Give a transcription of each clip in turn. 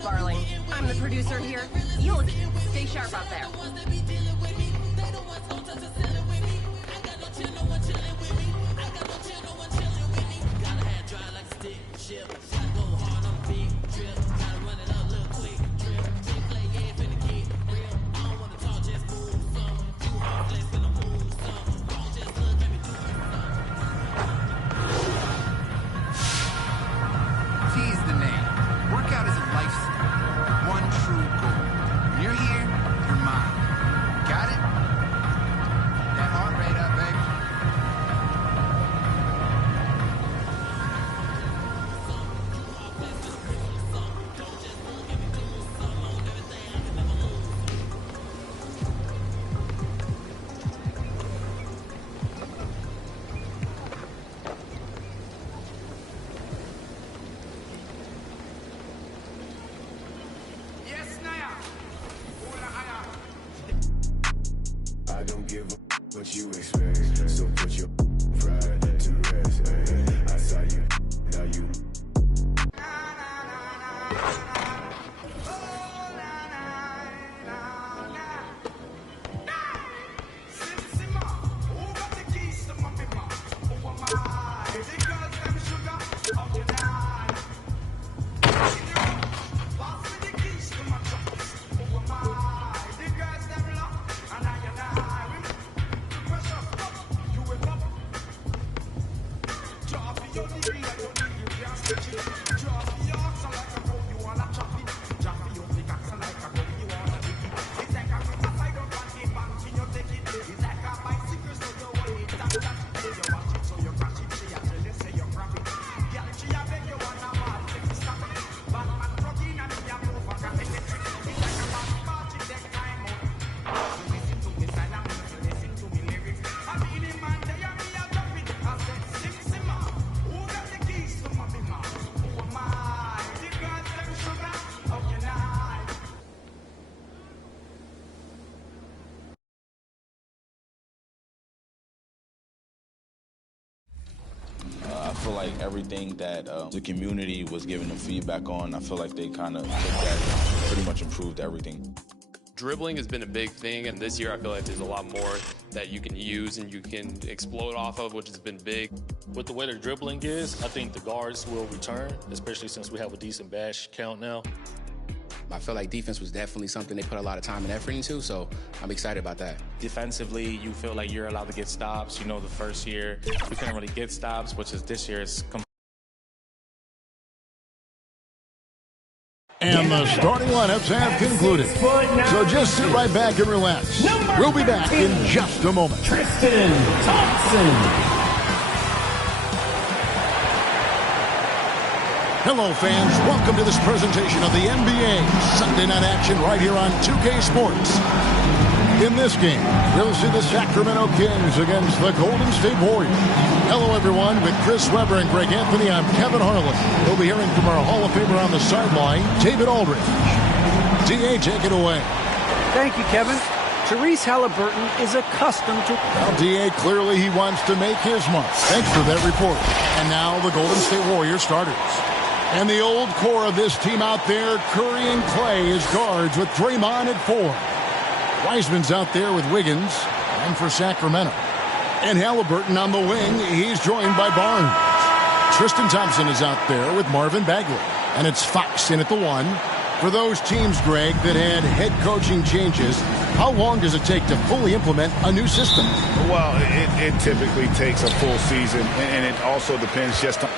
darling. I'm the producer here. You'll stay sharp out there. I don't give a what you expect, so put your pride to rest. I saw you, now you. I feel like everything that the community was giving them feedback on, I feel like they kind of took that and pretty much improved everything. Dribbling has been a big thing, and this year I feel like there's a lot more that you can use and you can explode off of, which has been big. With the way the dribbling is, I think the guards will return, especially since we have a decent bash count now. I feel like defense was definitely something they put a lot of time and effort into, so I'm excited about that. Defensively, you feel like you're allowed to get stops. You know, the first year, we couldn't really get stops, which is this year is And the starting lineups have concluded. So just sit right back and relax. We'll be back in just a moment. Tristan Thompson. Hello, fans. Welcome to this presentation of the NBA Sunday Night Action right here on 2K Sports. In this game, we'll see the Sacramento Kings against the Golden State Warriors. Hello, everyone. With Chris Webber and Greg Anthony, I'm Kevin Harlan. We'll be hearing from our Hall of Famer on the sideline, David Aldridge. D.A., take it away. Thank you, Kevin. Therese Halliburton is accustomed to... Well, D.A., clearly he wants to make his mark. Thanks for that report. And now the Golden State Warriors starters. And the old core of this team out there, Curry and Clay as guards with Draymond at 4. Wiseman's out there with Wiggins, and for Sacramento. And Halliburton on the wing, he's joined by Barnes. Tristan Thompson is out there with Marvin Bagley. And it's Fox in at the 1. For those teams, Greg, that had head coaching changes, how long does it take to fully implement a new system? Well, it typically takes a full season, and it also depends just on...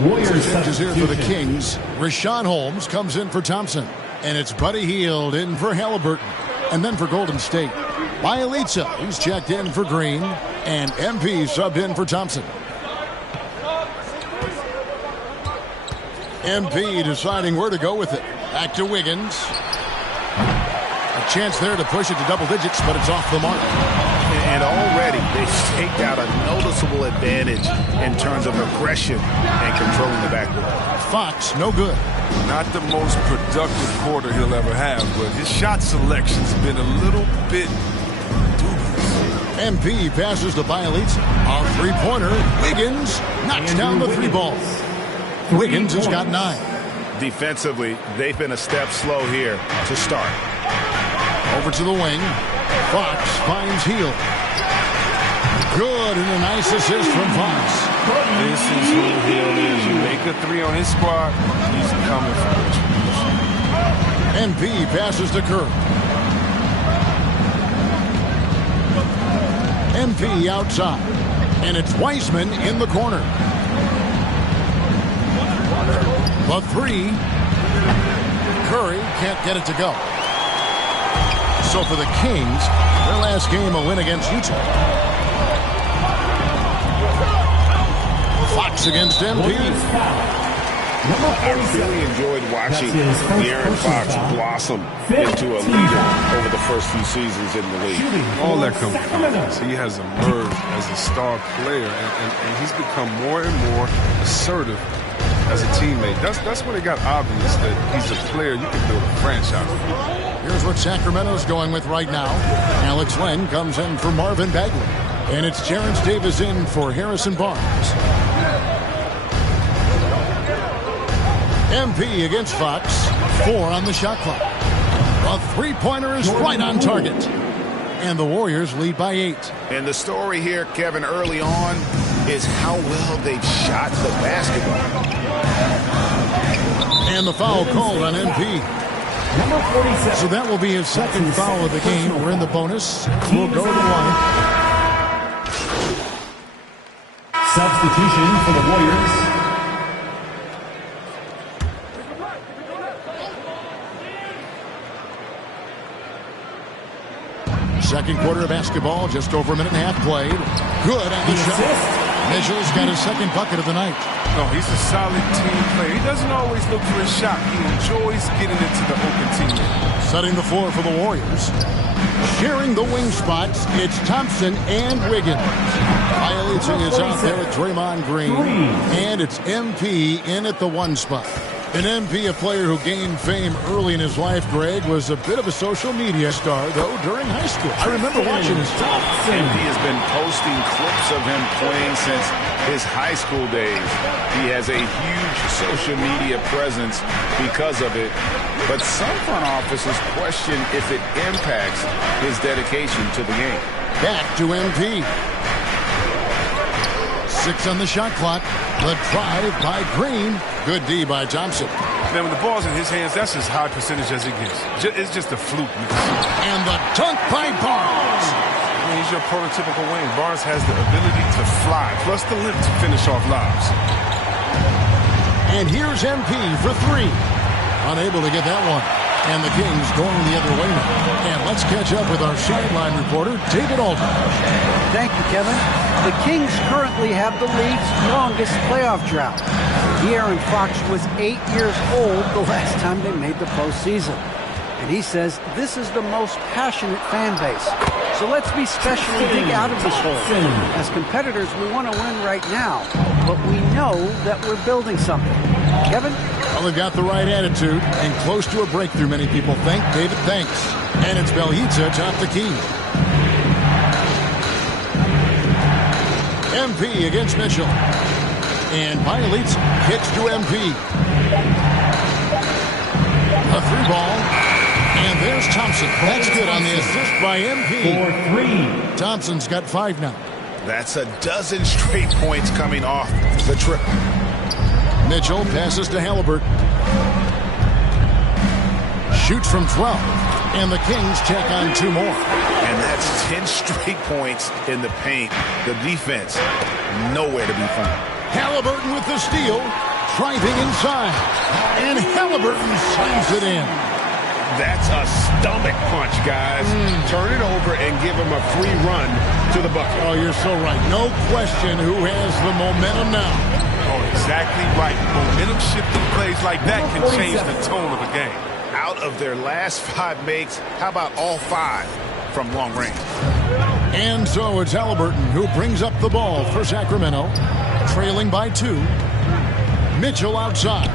Warriors changes here for the Kings. Rashawn Holmes comes in for Thompson. And it's Buddy Hield in for Halliburton. And then for Golden State, Bielitsa, who's checked in for Green. And MP subbed in for Thompson. MP deciding where to go with it. Back to Wiggins. A chance there to push it to double digits, but it's off the mark. And already they've staked out a noticeable advantage in terms of aggression and controlling the backboard. Fox, no good. Not the most productive quarter he'll ever have, but his shot selection's been a little bit dubious. MP passes to Bielitsa. A three-pointer. Wiggins knocks down the 3 ball. Wiggins has got 9. Defensively, they've been a step slow here to start. Over to the wing. Fox finds Heel. Good, and a nice assist from Fox. This is who Hill is. You make a 3 on his squad, he's coming for MP passes to Kerr. MP outside. And it's Wiseman in the corner. The 3. Curry can't get it to go. So for the Kings, their last game a win against Utah. Fox against MP. I really enjoyed watching De'Aaron Fox blossom into a leader over the first few seasons in the league. All that comes from confidence. He has emerged as a star player, and he's become more and more assertive as a teammate. That's when it got obvious that he's a player you can build a franchise with. Here's what Sacramento's going with right now. Alex Len comes in for Marvin Bagley. And it's Terrence Davis in for Harrison Barnes. MP against Fox. 4 on the shot clock. A three-pointer is right on target. And the Warriors lead by 8. And the story here, Kevin, early on is how well they've shot the basketball. And the foul called on MP. So that will be his second foul of the game. We're in the bonus. We'll go to line. Substitution for the Warriors. Second quarter of basketball, just over a minute and a half played. Good on the shot. Mitchell's got his second bucket of the night. No, he's a solid team player. He doesn't always look for a shot. He enjoys getting into the open teammate. Setting the floor for the Warriors. Sharing the wing spots, it's Thompson and Wiggins. Violating is out there with Draymond Green. And it's MP in at the 1 spot. An MP, a player who gained fame early in his life, Greg, was a bit of a social media star, though, during high school. I remember watching his stuff. MP has been posting clips of him playing since his high school days. He has a huge social media presence because of it. But some front offices question if it impacts his dedication to the game. Back to MP. 6 on the shot clock. The drive by Green. Good D by Thompson. Man, when the ball's in his hands, that's as high percentage as it gets. It's just a fluke miss. And the dunk by Barnes. Man, he's your prototypical wing. Barnes has the ability to fly, plus the lift to finish off lobs. And here's MP for 3. Unable to get that one. And the Kings going the other way now. And let's catch up with our sideline reporter, David Aldridge. Thank you, Kevin. The Kings currently have the league's longest playoff drought. De'Aaron Fox was 8 years old the last time they made the postseason. And he says this is the most passionate fan base. So let's be special and dig out of this hole. As competitors, we want to win right now. But we know that we're building something. Kevin? Well, they've got the right attitude and close to a breakthrough, many people think. David, thanks. And it's Belhitza atop the key. MP against Mitchell. And Violates kicks to MP. A 3-ball. And there's Thompson. That's good on the assist by MP. For 3. Thompson's got 5 now. That's a dozen straight points coming off the trip. Mitchell passes to Halliburton. Shoots from 12. And the Kings check on 2 more. And that's 10 straight points in the paint. The defense, nowhere to be found. Halliburton with the steal. Driving inside. And Halliburton slams it in. That's a stomach punch, guys. Turn it over and give him a free run to the bucket. Oh, you're so right. No question who has the momentum now. Oh, exactly right. Momentum shifting plays like that can change the tone of a game. Out of their last 5 makes, how about all 5 from long range? And so it's Halliburton who brings up the ball for Sacramento, trailing by 2. Mitchell outside.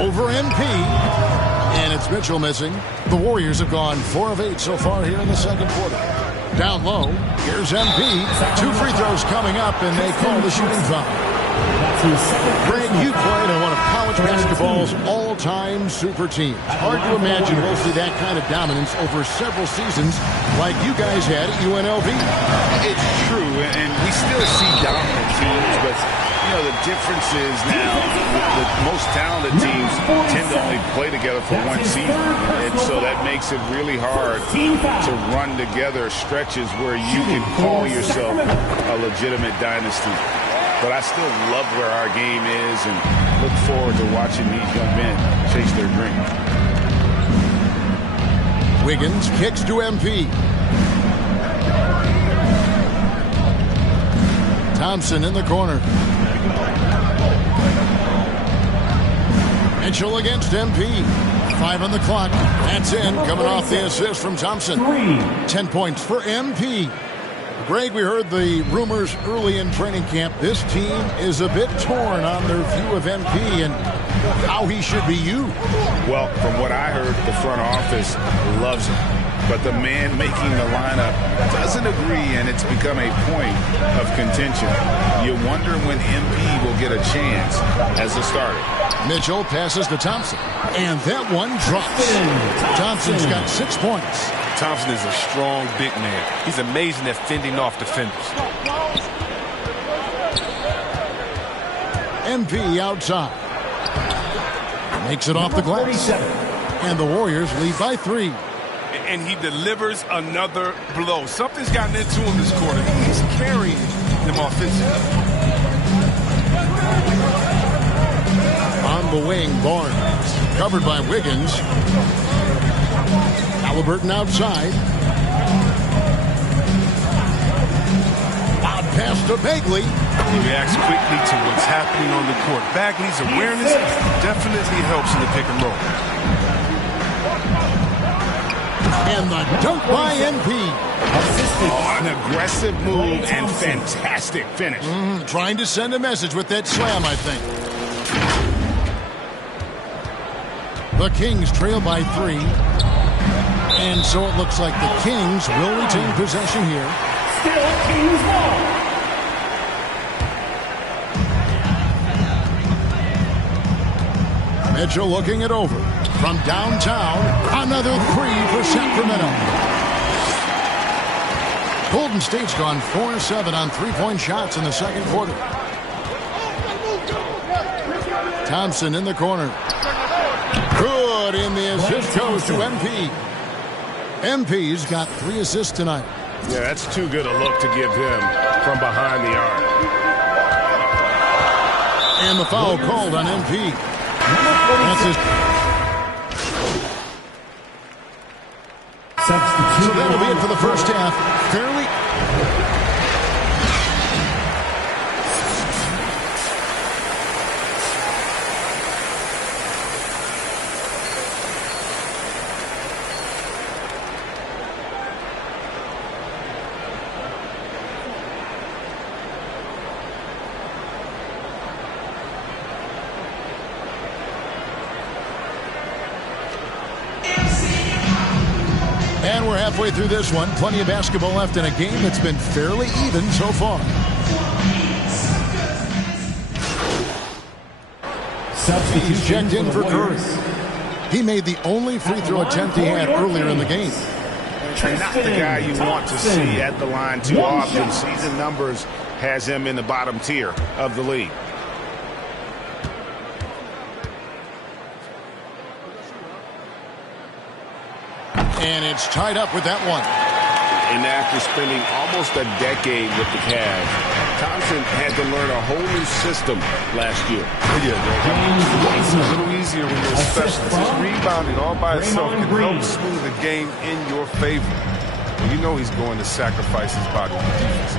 Over MP. And it's Mitchell missing. The Warriors have gone 4 of 8 so far here in the second quarter. Down low, here's MP. 2 free throws coming up, and they call the shooting foul. Greg, you played on one of college basketball's all-time super teams. Hard to imagine we'll see that kind of dominance over several seasons like you guys had at UNLV. It's true, and we still see dominant teams, but you know, the difference is now the most talented teams tend to only play together for one season, and so that makes it really hard to run together stretches where you can call yourself a legitimate dynasty. But I still love where our game is and look forward to watching these young men chase their dream. Wiggins kicks to MP. Thompson in the corner. Mitchell against MP. 5 on the clock. That's in, coming off the assist from Thompson. 10 points for MP. Greg, we heard the rumors early in training camp. This team is a bit torn on their view of MP and how he should be used. Well, from what I heard, the front office loves him. But the man making the lineup doesn't agree, and it's become a point of contention. You wonder when MP will get a chance as a starter. Mitchell passes to Thompson, and that one drops. Thompson's got 6 points. Thompson is a strong big man. He's amazing at fending off defenders. MP outside. Makes it off the glass. And the Warriors lead by 3. And he delivers another blow. Something's gotten into him this quarter. He's carrying them offensively. On the wing, Barnes. Covered by Wiggins. Halliburton outside. Out pass to Bagley. He reacts quickly to what's happening on the court. Bagley's awareness definitely helps in the pick and roll. And the dunk by MP. Oh, an aggressive move and fantastic finish. Trying to send a message with that slam, I think. The Kings trail by 3. And so it looks like the Kings will retain possession here. Still Kings ball. Mitchell looking it over. From downtown, another 3 for Sacramento. Golden State's gone 4-7 on three-point shots in the second quarter. Thompson in the corner. Good, in the assist goes to MP. MP's got 3 assists tonight. Yeah, that's too good a look to give him from behind the arc. And the foul called on MP. That's his. So that'll be it for the first half. Fairly. And we're halfway through this one. Plenty of basketball left in a game that's been fairly even so far. He's checked in for Curry. He made the only free throw attempt he had earlier in the game. Not the guy you want to see at the line too often. Season numbers has him in the bottom tier of the league. And it's tied up with that one. And after spending almost a decade with the Cavs, Thompson had to learn a whole new system last year. It's a little easier when you're a specialist. His rebounding all by itself can help swing the game in your favor. And you know he's going to sacrifice his body for defense.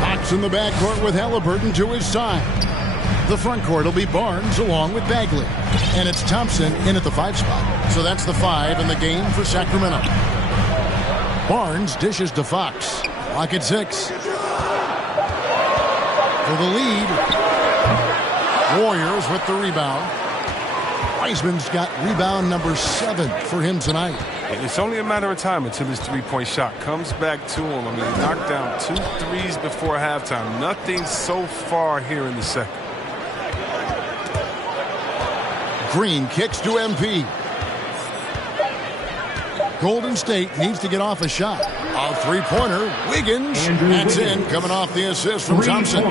Fox in the backcourt with Halliburton to his side. The front court will be Barnes along with Bagley. And it's Thompson in at the 5 spot. So that's the 5 in the game for Sacramento. Barnes dishes to Fox. Clock at 6. For the lead. Warriors with the rebound. Wiseman's got rebound number 7 for him tonight. It's only a matter of time until his three-point shot comes back to him. I mean, he knocked down 2 threes before halftime. Nothing so far here in the second. Green kicks to MP. Golden State needs to get off a shot. A three-pointer. Wiggins. That's in, coming off the assist from Thompson.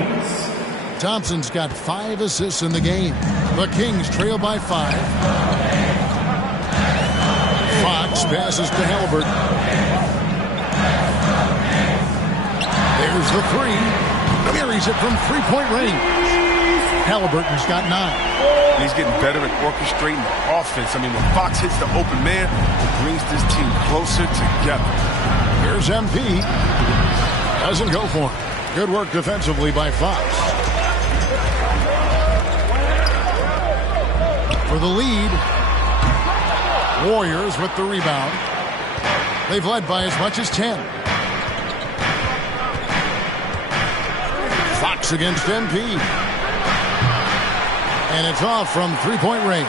Thompson's got 5 assists in the game. The Kings trail by 5. Fox passes to Halliburton. There's the three. Carries it from three-point range. Halliburton's got 9. He's getting better at orchestrating the offense. I mean, when Fox hits the open man, it brings this team closer together. Here's MP. Doesn't go for him. Good work defensively by Fox. For the lead. Warriors with the rebound. They've led by as much as 10. Fox against MP. And it's off from three-point range.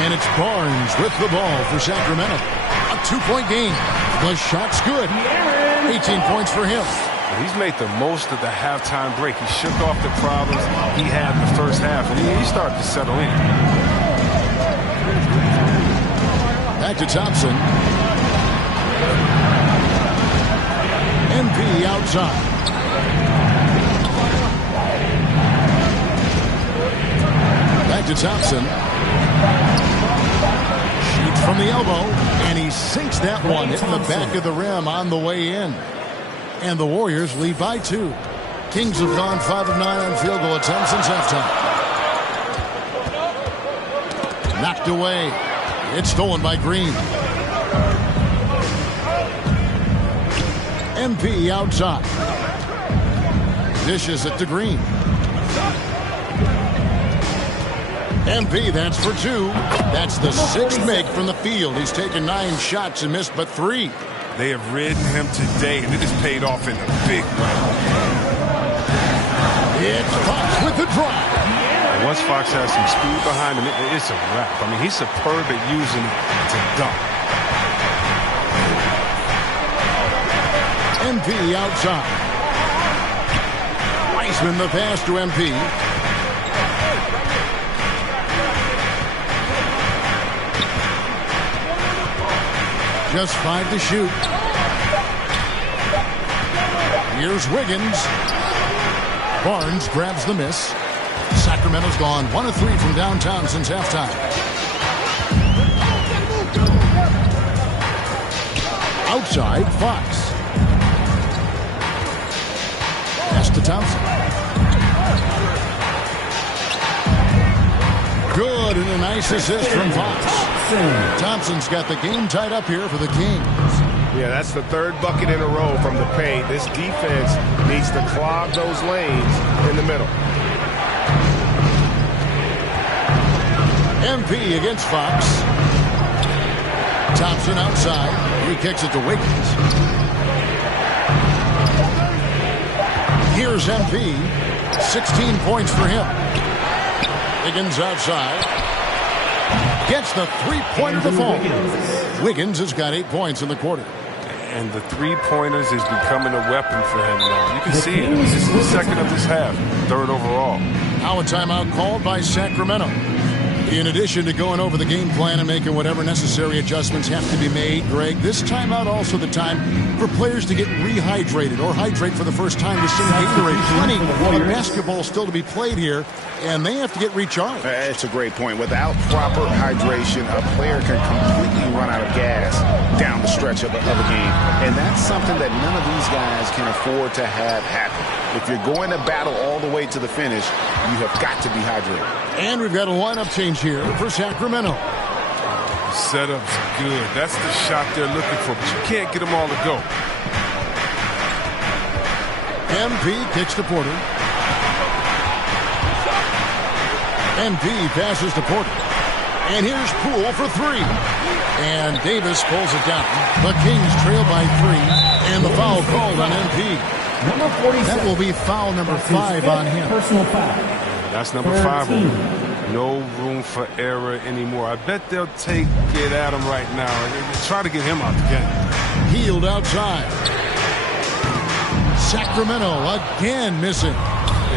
And it's Barnes with the ball for Sacramento. A 2-point game. The shot's good. 18 points for him. He's made the most of the halftime break. He shook off the problems he had in the first half, and he started to settle in. Back to Thompson. MP outside. Back to Thompson. Shoots from the elbow, and he sinks that one, hitting the back of the rim on the way in. And the Warriors lead by 2. Kings have gone 5 of 9 on field goal attempts since halftime. Knocked away. It's stolen by Green. MP outside. Dishes it to Green. MP, that's for 2. That's the 6th make from the field. He's taken 9 shots and missed but 3. They have ridden him today, and it has paid off in a big way. It's Fox with the drive. Once Fox has some speed behind him, it's a wrap. I mean, he's superb at using it to dunk. MP outside. Wiseman the pass to MP. Just 5 to shoot. Here's Wiggins. Barnes grabs the miss. Sacramento's gone 1 of 3 from downtown since halftime. Outside, Fox. Pass to Thompson. Good, and a nice assist from Fox. Thompson's got the game tied up here for the Kings. Yeah, that's the 3rd bucket in a row from the paint. This defense needs to clog those lanes in the middle. MP against Fox. Thompson outside. He kicks it to Wiggins. Here's MP. 16 points for him. Wiggins outside. Gets the three-pointer to fall. Wiggins has got 8 points in the quarter. And the three-pointers is becoming a weapon for him now. You can see it. This is the 2nd of this half, 3rd overall. Now a timeout called by Sacramento. In addition to going over the game plan and making whatever necessary adjustments have to be made, Greg, this timeout also the time for players to get rehydrated or hydrate for the first time to sing Gatorade. Plenty of basketball still to be played here, and they have to get recharged. That's a great point. Without proper hydration, a player can completely run out of gas down the stretch of a game. And that's something that none of these guys can afford to have happen. If you're going to battle all the way to the finish, you have got to be hydrated. And we've got a lineup change here for Sacramento. Setup's good. That's the shot they're looking for, but you can't get them all to go. MP kicks to Porter. MP passes to Porter. And here's Poole for 3. And Davis pulls it down. The Kings trail by 3. And the foul called on MP. Number 47. That will be foul number 5 on him. Personal foul. That's number 5. No room for error anymore. I bet they'll take it at him right now and try to get him out the game. Healed outside. Sacramento again missing.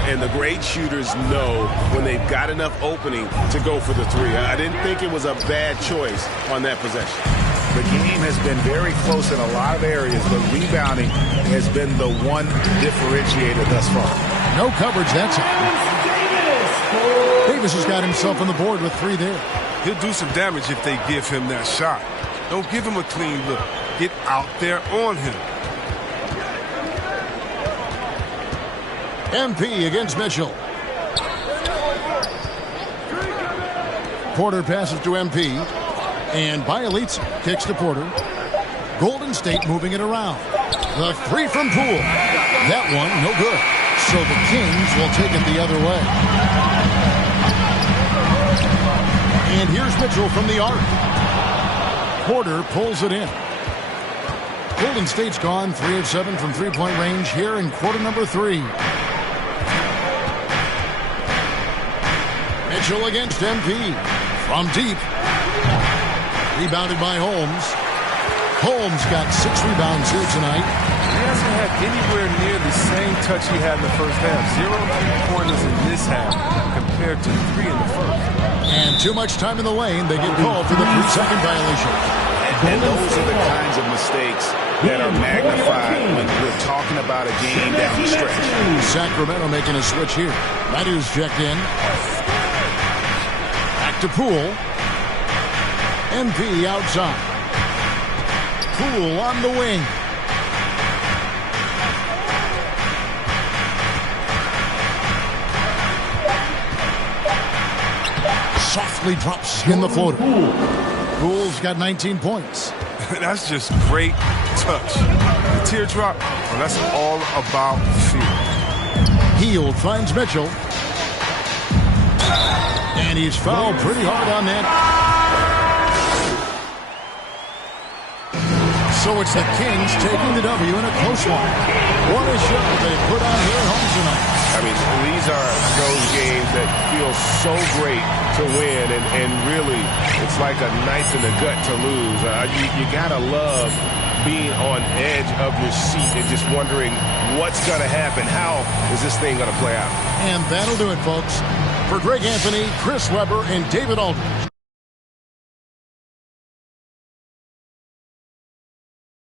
and the great shooters know when they've got enough opening to go for the three. I didn't think it was a bad choice on that possession. The game has been very close in a lot of areas, but rebounding has been the one differentiator thus far. No coverage that time. Davis has got himself on the board with 3 there. He'll do some damage if they give him that shot. Don't give him a clean look. Get out there on him. MP against Mitchell. Porter passes to MP. And Bielitsa kicks to Porter. Golden State moving it around. The 3 from Poole. That one, no good. So the Kings will take it the other way. And here's Mitchell from the arc. Porter pulls it in. Golden State's gone 3 of 7 from three-point range here in quarter number 3. Mitchell against MP. From deep. Rebounded by Holmes. Holmes got 6 rebounds here tonight. He hasn't had anywhere near the same touch he had in the first half. 0 3-pointers in this half compared to 3 in the first. And too much time in the lane. They get called for the 3-second violation. And those are the kinds of mistakes that are magnified when we're talking about a game down the stretch. Sacramento making a switch here. Matthews checked in. Back to Poole. MP outside. Poole on the wing. Softly drops in the floater. Poole's got 19 points. That's just great touch. The teardrop, well, that's all about feel. Hield finds Mitchell. And he's fouled pretty hard on that. So it's the Kings taking the W in a close one. What a show they put on here at home tonight. I mean, these are those games that feel so great to win, and really, it's like a knife in the gut to lose. You gotta love being on edge of your seat and just wondering what's gonna happen. How is this thing gonna play out? And that'll do it, folks. For Greg Anthony, Chris Webber, and David Aldridge,